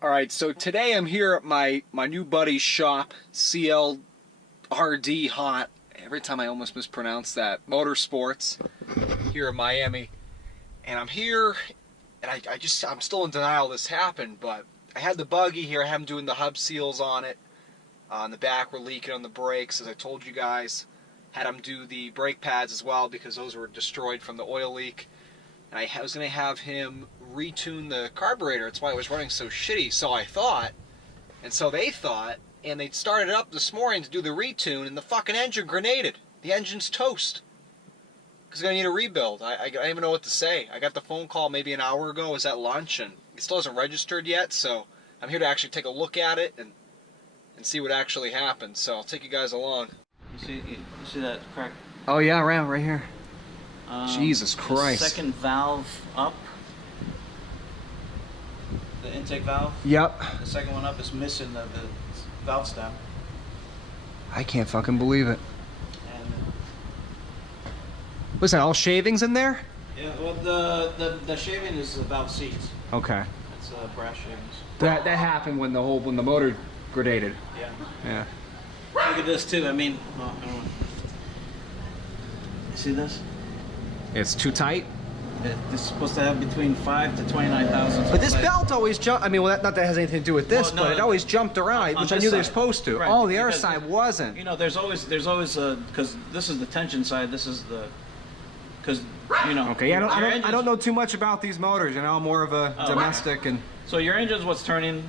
All right, so today I'm here at my new buddy's shop, CLRD Hot. Every time I almost mispronounce that. Motorsports here in Miami. And I'm here, and I'm still in denial this happened, but I had the buggy here. I have him doing the hub seals on it. On the back, we're leaking on the brakes, as I told you guys. Had him do the brake pads as well because those were destroyed from the oil leak. And I was going to have him retune the carburetor. That's why it was running so shitty, so I thought. And so they thought, and they started up this morning to do the retune, and the fucking engine grenaded. The engine's toast. Because I'm going to need a rebuild. I don't even know what to say. I got the phone call maybe an hour ago. I was at lunch, and it still hasn't registered yet, so I'm here to actually take a look at it and see what actually happened. So I'll take you guys along. You see that crack? Oh yeah, right here. Jesus Christ. The second valve up. The intake valve. Yep. The second one up is missing the valve stem. I can't fucking believe it. And Was that all shavings in there? yeah, well the shaving is the valve seats. Okay. It's brass shavings. That happened when the motor grenaded. Yeah. Yeah. Look at this too. I mean, well, I don't know. See this? It's too tight. It's supposed to have between 5 to 29 thousandths. But this belt always jumped. I mean, well, not that has anything to do with this, Well, no, but it always jumped around, on which I this knew they were side. supposed to. Right, Oh, the other because side wasn't. You know, there's always because this is the tension side. This is the you know. Okay, yeah, I your don't know too much about these motors. You know, I'm more of a domestic and. So your engine's what's turning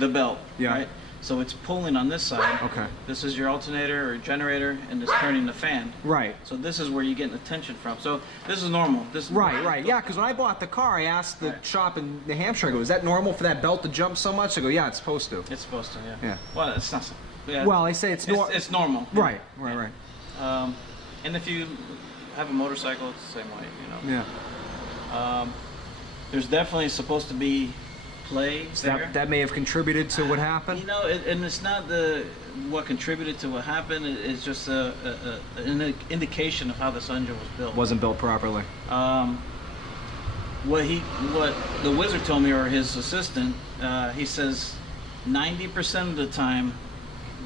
the belt. Yeah. Right. So it's pulling on this side. Okay. This is your alternator or generator, and it's turning the fan. Right. So this is where you're getting the tension from. So this is normal. This Right. Yeah, because when I bought the car, I asked the shop in New Hampshire. I go, "Is that normal for that belt to jump so much?" I go, "Yeah, it's supposed to." It's supposed to. Yeah. Yeah. Well, it's not. Yeah. Well, they say it's normal. It's normal. Right. And if you have a motorcycle, it's the same way. You know. Yeah. There's definitely supposed to be play there. That may have contributed to what happened. You know, and it's not what contributed to what happened. It's just an indication of how this engine was built. Wasn't built properly. What the wizard told me, or his assistant, he says 90% of the time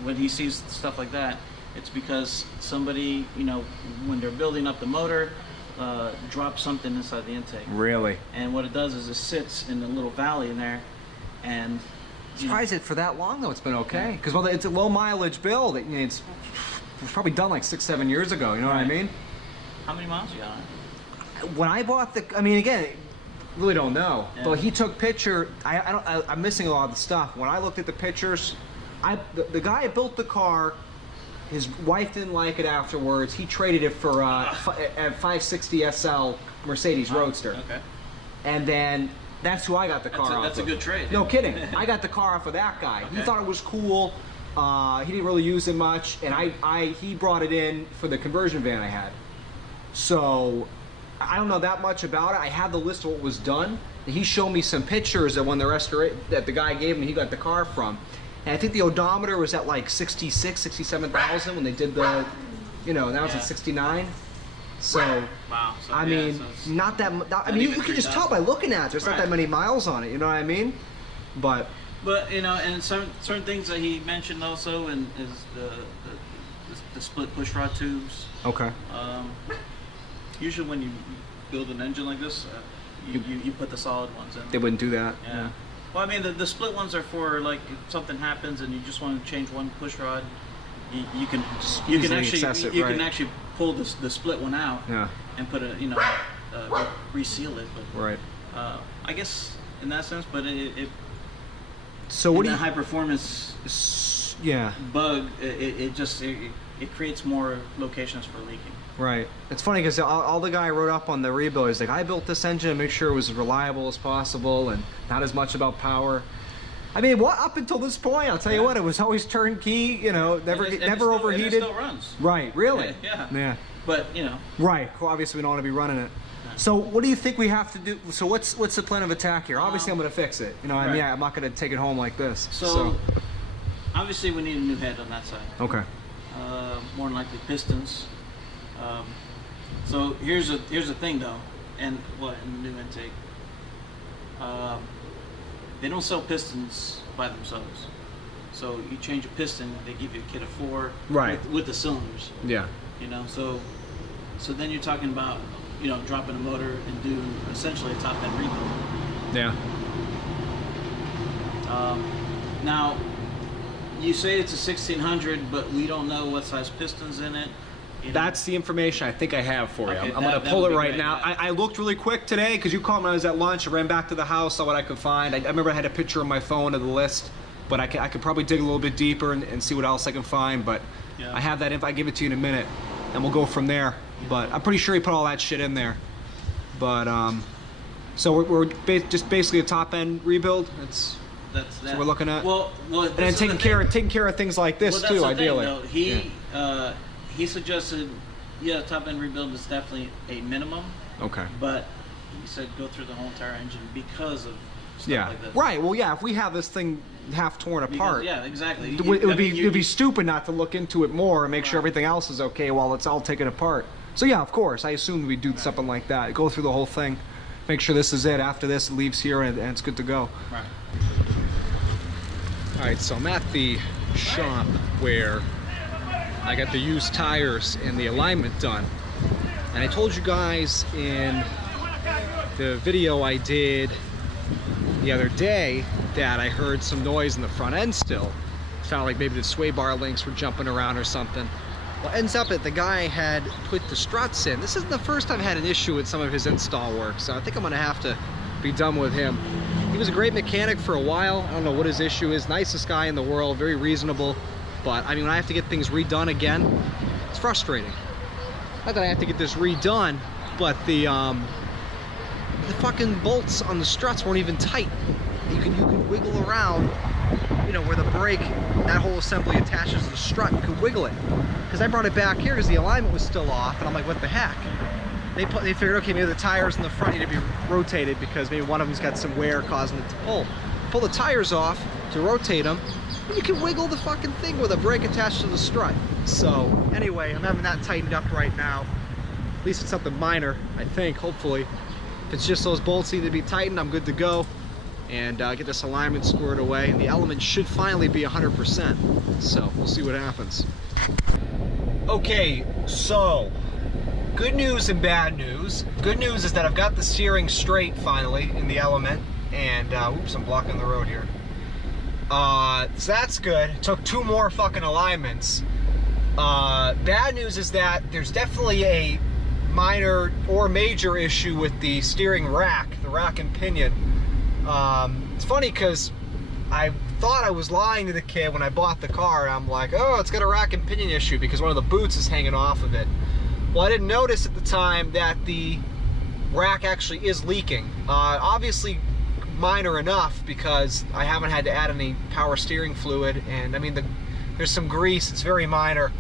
when he sees stuff like that, it's because somebody, you know, when they're building up the motor, drops something inside the intake. Really? And what it does is it sits in a little valley in there, and surprised it for that long though. It's been okay because well, it's a low mileage build. It's probably done like 6-7 years ago. You know what I mean? How many miles you got on it? When I bought I mean, again, really don't know. Yeah. But he took picture. I'm missing a lot of the stuff. When I looked at the pictures, the guy that built the car. His wife didn't like it afterwards. He traded it for a 560 SL Mercedes Roadster. Okay. And then that's who I got the car off That's a of. good trade. No kidding. I got the car off of that guy. Okay. He thought it was cool. He didn't really use it much, and he brought it in for the conversion van I had. So I don't know that much about it. I have the list of what was done. He showed me some pictures of when that the guy gave me. He got the car from. And I think the odometer was at like 66, 67,000 when they did the, you know, now it's at 69. So, wow. So, I mean, so not that. I mean, you can just tell by looking at it. There's not that many miles on it. You know what I mean? But you know, and certain things that he mentioned also, and is the split pushrod tubes. okay. Usually when you build an engine like this, you put the solid ones in. They wouldn't do that. Yeah. Well, I mean, the split ones are for like if something happens and you just want to change one push rod, you can actually pull the split one out and put reseal it. But, Right. I guess in that sense, but So what do you? high performance bug? It creates more locations for leaking. Right. It's funny because all the guy wrote up on the rebuild is like, I built this engine to make sure it was as reliable as possible and not as much about power. I mean, up until this point, I'll tell you what, it was always turnkey. You know, never overheated. And it still runs. Right. Really. Yeah. But you know. Right. Well, obviously, we don't want to be running it. So, what do you think we have to do? So, what's the plan of attack here? Obviously, I'm going to fix it. You know, what I mean, I'm not going to take it home like this. So, obviously, we need a new head on that side. Okay. More than likely pistons. So here's the thing though, and what in the new intake. they don't sell pistons by themselves. So you change a piston, they give you a kit of 4 with the cylinders. Yeah. You know, so then you're talking about, you know, dropping a motor and doing essentially a top end rebuild. Yeah. Now, you say it's a 1600, but we don't know what size piston's in it. You know? That's the information I think I have for you. Okay, I'm going to pull it right great, now. yeah. I looked really quick today because you called me when I was at lunch. I ran back to the house, saw what I could find. I remember I had a picture on my phone of the list, but I could probably dig a little bit deeper and see what else I can find. But Yeah. I have that info. I give it to you in a minute, and we'll go from there. But I'm pretty sure he put all that shit in there. But so we're just basically a top end rebuild. That's what we're looking at. Well, and then taking care of things like this that's too, the ideally. Thing, though. He suggested, yeah, top end rebuild is definitely a minimum. Okay. But he said go through the whole entire engine because of stuff like this. Right. Well, yeah. If we have this thing half torn apart, yeah, exactly. It would be stupid not to look into it more and make sure everything else is okay while it's all taken apart. So yeah, of course, I assume we do something like that. Go through the whole thing, make sure this is it. After this, it leaves here and it's good to go. Right. All right. So I'm at the shop where I got the used tires and the alignment done. And I told you guys in the video I did the other day that I heard some noise in the front end still. It sounded like maybe the sway bar links were jumping around or something. Well, it ends up that the guy had put the struts in. This isn't the first time I've had an issue with some of his install work, so I think I'm gonna have to be done with him. He was a great mechanic for a while. I don't know what his issue is. Nicest guy in the world, very reasonable. But I mean, when I have to get things redone again, it's frustrating. Not that I have to get this redone, but the fucking bolts on the struts weren't even tight. You can wiggle around, you know, where the brake, that whole assembly attaches to the strut. You can wiggle it. Because I brought it back here because the alignment was still off, and I'm like, what the heck? They figured, okay, maybe the tires in the front need to be rotated because maybe one of them's got some wear causing it to pull. Pull the tires off to rotate them. You can wiggle the fucking thing with a brake attached to the strut. So anyway, I'm having that tightened up right now. At least it's something minor, I think, hopefully. If it's just those bolts need to be tightened, I'm good to go. And get this alignment squared away. And the element should finally be 100%. So we'll see what happens. Okay, so good news and bad news. Good news is that I've got the steering straight finally in the element. And oops, I'm blocking the road here. So that's good. It took 2 more fucking alignments. Bad news is that there's definitely a minor or major issue with the steering rack, the rack and pinion. It's funny because I thought I was lying to the kid when I bought the car. I'm like, oh, it's got a rack and pinion issue because one of the boots is hanging off of it. Well, I didn't notice at the time that the rack actually is leaking. Obviously minor enough because I haven't had to add any power steering fluid, and I mean there's some grease. It's very minor,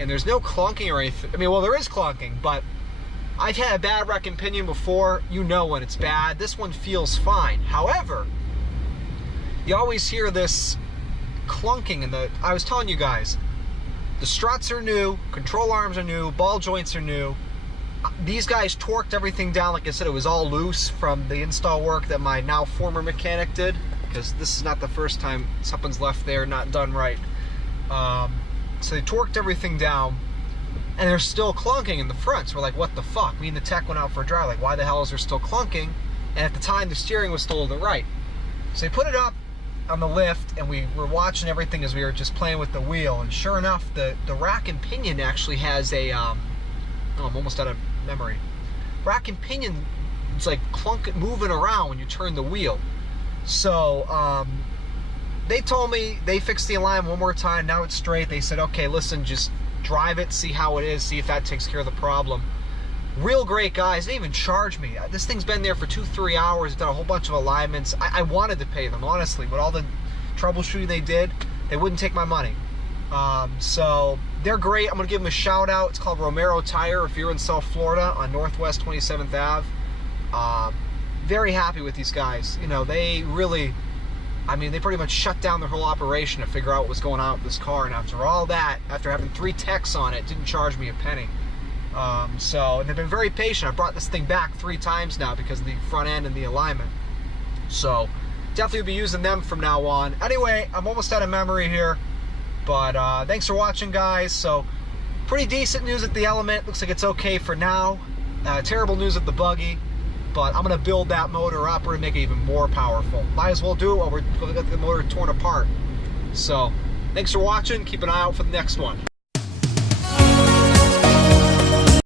and there's no clunking or anything. I mean, well, there is clunking, but I've had a bad rack and pinion before. You know when it's bad. This one feels fine. However, you always hear this clunking in the, I was telling you guys, the struts are new, control arms are new, ball joints are new. These guys torqued everything down. Like I said, it was all loose from the install work that my now former mechanic did, because this is not the first time something's left there not done right. So they torqued everything down, and there's still clunking in the front. So we're like, what the fuck? Me and the tech went out for a drive, like, why the hell is there still clunking? And at the time, the steering was still to the right. So they put it up on the lift, and we were watching everything as we were just playing with the wheel, and sure enough, the rack and pinion actually has a, oh, I'm almost out of memory. Rack and pinion, it's like moving around when you turn the wheel. So they told me they fixed the alignment one more time. Now it's straight. They said, okay, listen, just drive it, see how it is, see if that takes care of the problem. Real great guys. They didn't even charge me. This thing's been there for 2-3 hours. Done a whole bunch of alignments. I wanted to pay them, honestly, but all the troubleshooting they did, they wouldn't take my money. So they're great. I'm gonna give them a shout out. It's called Romero Tire if you're in South Florida on Northwest 27th Ave. Very happy with these guys. You know, they really, I mean, they pretty much shut down their whole operation to figure out what was going on with this car, and after all that, after having 3 techs on it, didn't charge me a penny. So they've been very patient. I brought this thing back 3 times now because of the front end and the alignment. So definitely be using them from now on. Anyway, I'm almost out of memory here, but thanks for watching, guys. So pretty decent news at the Element. Looks like it's okay for now. Terrible news at the buggy, but I'm gonna build that motor up and make it even more powerful. Might as well do it while we've got the motor torn apart. So thanks for watching. Keep an eye out for the next one.